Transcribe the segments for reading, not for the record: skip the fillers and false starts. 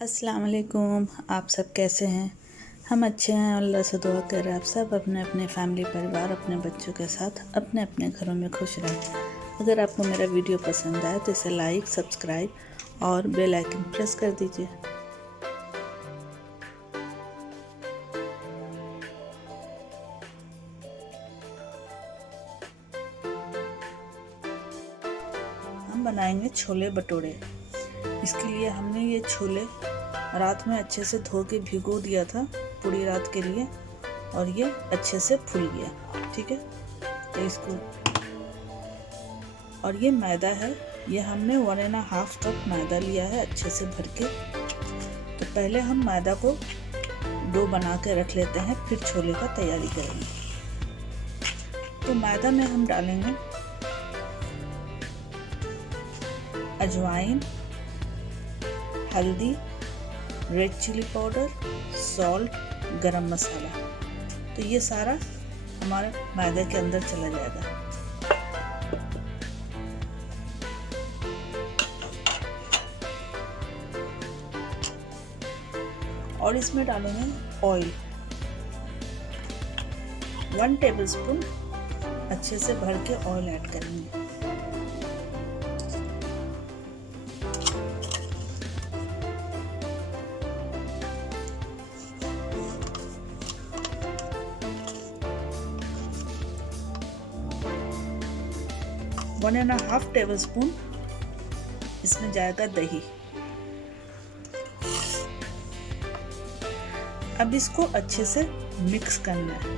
अस्सलाम वालेकुम। आप सब कैसे हैं? हम अच्छे हैं। अल्लाह से दुआ कर आप सब अपने अपने फैमिली परिवार अपने बच्चों के साथ अपने अपने घरों में खुश रहें। अगर आपको मेरा वीडियो पसंद आए तो इसे लाइक, सब्सक्राइब और बेल आइकन प्रेस कर दीजिए। हम बनाएंगे छोले भटूरे। इसके लिए हमने ये छोले रात में अच्छे से धो के भिगो दिया था पूरी रात के लिए, और ये अच्छे से फूल गया। ठीक है, तो इसको, और ये मैदा है, ये हमने 1.5 कप मैदा लिया है अच्छे से भर के। तो पहले हम मैदा को डो बना के रख लेते हैं, फिर छोले का तैयारी करेंगे। तो मैदा में हम डालेंगे अजवाइन, हल्दी, रेड चिली पाउडर, सॉल्ट, गरम मसाला। तो ये सारा हमारे मैदे के अंदर चला जाएगा। और इसमें डालेंगे ऑयल, 1 टेबलस्पून अच्छे से भर के ऑयल ऐड करेंगे। One and half table spoon इसमें जाएगा दही। अब इसको अच्छे से मिक्स करना है,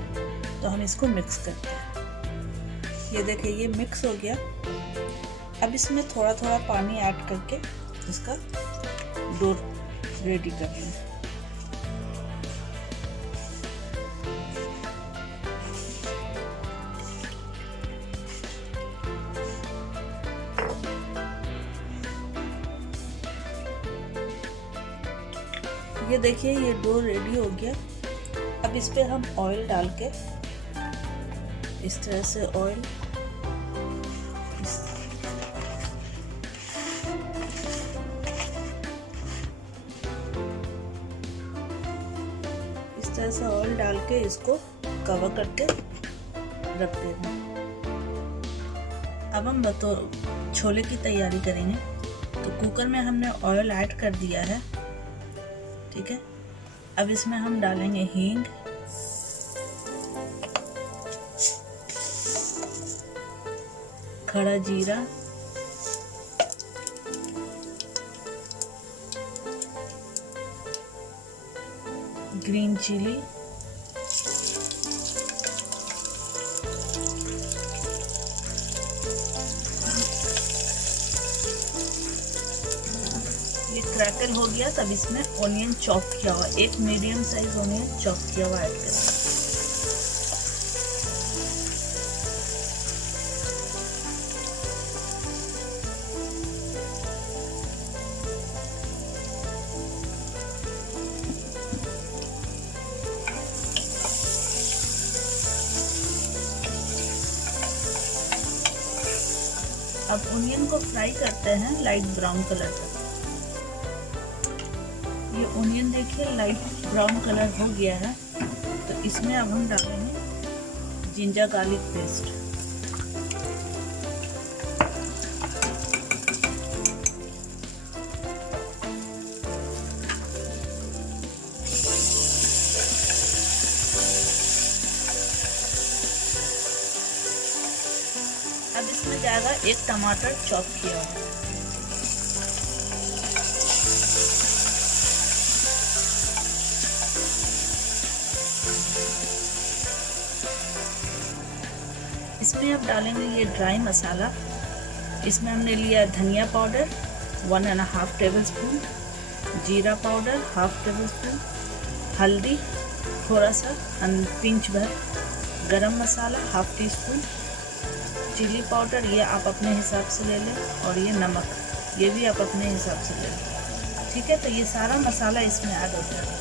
तो हम इसको मिक्स करते हैं। ये देखिए, ये मिक्स हो गया। अब इसमें थोड़ा थोड़ा पानी ऐड करके इसका डो रेडी कर लेंगे। ये देखिए, ये डो रेडी हो गया। अब इस पे हम ऑयल डाल के इस तरह से ऑयल इस तरह से ऑयल डाल के इसको कवर करके रख देना। अब हम छोले की तैयारी करेंगे। तो कुकर में हमने ऑयल ऐड कर दिया है। ठीक है, अब इसमें हम डालेंगे हींग, खड़ा जीरा, ग्रीन चिली, क्रैकल हो गया। तब इसमें ऑनियन चॉप किया हुआ, एक मीडियम साइज ऑनियन चॉप किया हुआ ऐड करें। अब ऑनियन को फ्राई करते हैं लाइट ब्राउन कलर तक। ये ऑनियन देखिए लाइट ब्राउन कलर हो गया है। तो इसमें अब हम डालेंगे जिंजर गार्लिक पेस्ट। अब इसमें जाएगा एक टमाटर चॉप किया हुआ। इसमें अब डालेंगे ये ड्राई मसाला। इसमें हमने लिया धनिया पाउडर 1.5 टेबल स्पून, जीरा पाउडर 1/2 टेबल स्पून, हल्दी थोड़ा सा पिंच भर, गरम मसाला 1/2 टीस्पून, चिली पाउडर ये आप अपने हिसाब से ले लें, और ये नमक ये भी आप अपने हिसाब से ले लें। ठीक है, तो ये सारा मसाला इसमें ऐड हो जाएगा।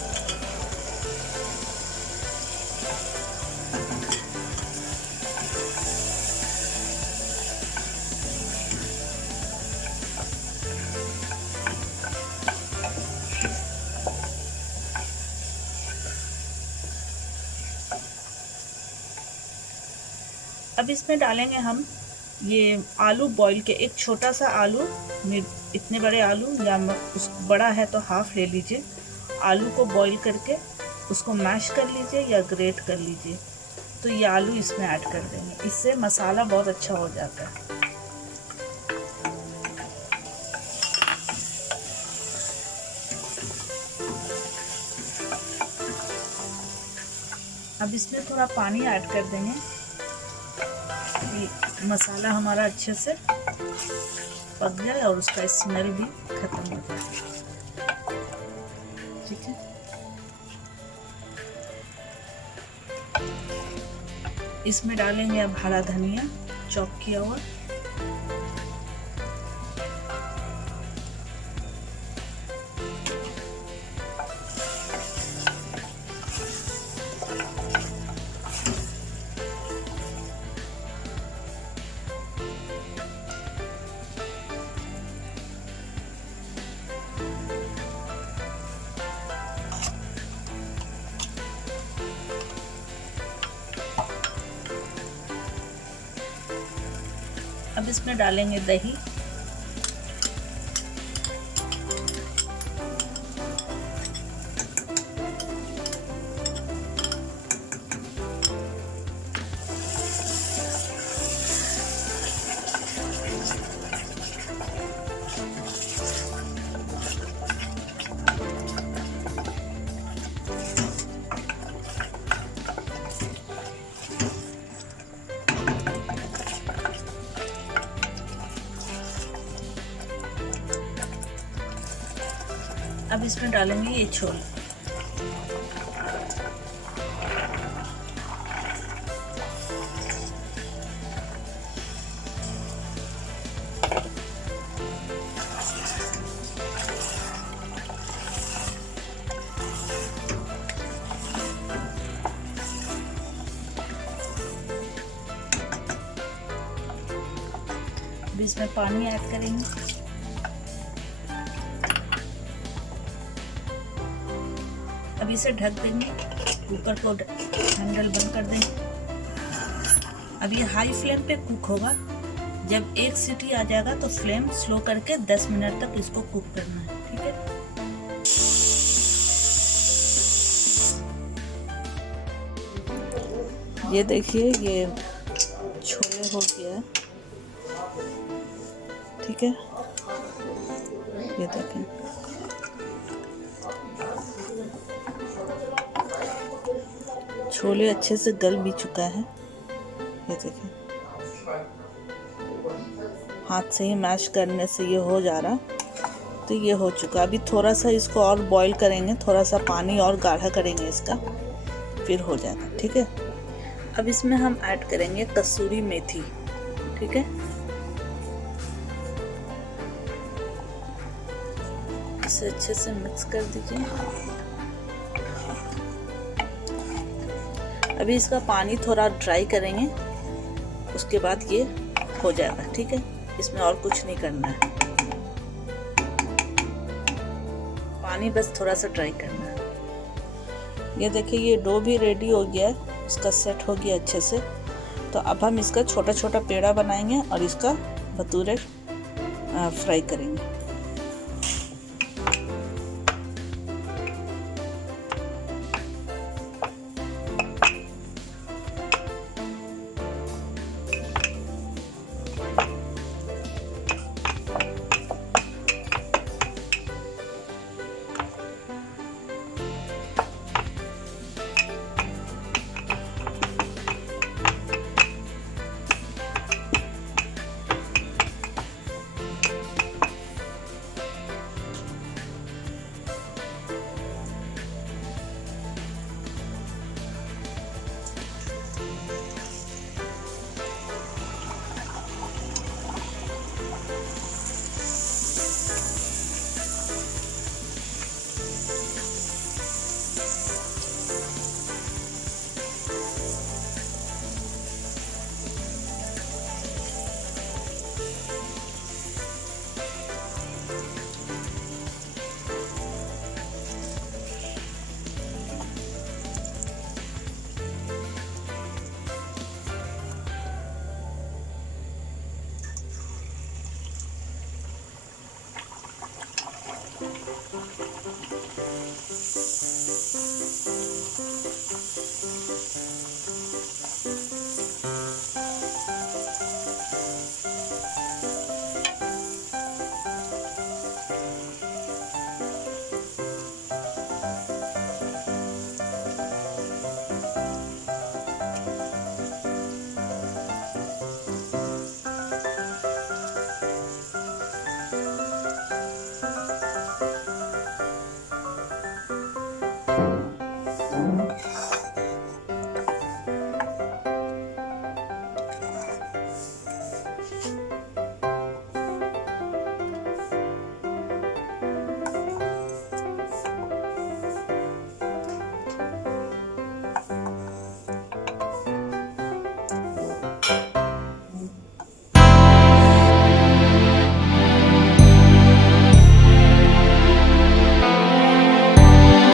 अब इसमें डालेंगे हम ये आलू बॉईल के, एक छोटा सा आलू, इतने बड़े आलू या उस बड़ा है तो हाफ ले लीजिए। आलू को बॉईल करके उसको मैश कर लीजिए या ग्रेट कर लीजिए। तो ये आलू इसमें ऐड कर देंगे, इससे मसाला बहुत अच्छा हो जाता है। अब इसमें थोड़ा पानी ऐड कर देंगे कि मसाला हमारा अच्छे से पक जाए और उसका स्मेल भी खत्म हो जाए। ठीक है, इसमें डालेंगे अब हरा धनिया चॉप किया हुआ। अब इसमें डालेंगे दही, अब इसमें डालेंगे ये छोले। अब इसमें पानी ऐड करेंगे। अब इसे ढक देंगे, कुकर को हैंडल बंद कर देंगे। अब ये हाई फ्लेम पे कुक होगा। जब एक सीटी आ जाएगा तो फ्लेम स्लो करके 10 मिनट तक इसको कुक करना है। ठीक है, ये देखिए ये छोले हो गया है। ठीक है, ये देखें छोले अच्छे से गल भी चुका है। ये देखें हाथ से ही मैश करने से ये हो जा रहा, तो ये हो चुका। अभी थोड़ा सा इसको और बॉईल करेंगे, थोड़ा सा पानी और गाढ़ा करेंगे इसका, फिर हो जाएगा। ठीक है, अब इसमें हम ऐड करेंगे कसूरी मेथी। ठीक है, इसे अच्छे से मिक्स कर दीजिए। अभी इसका पानी थोड़ा ड्राई करेंगे, उसके बाद ये हो जाएगा। ठीक है, इसमें और कुछ नहीं करना है, पानी बस थोड़ा सा ड्राई करना है। ये देखिए ये डो भी रेडी हो गया है, इसका सेट हो गया अच्छे से। तो अब हम इसका छोटा छोटा पेड़ा बनाएंगे और इसका भटूरे फ्राई करेंगे।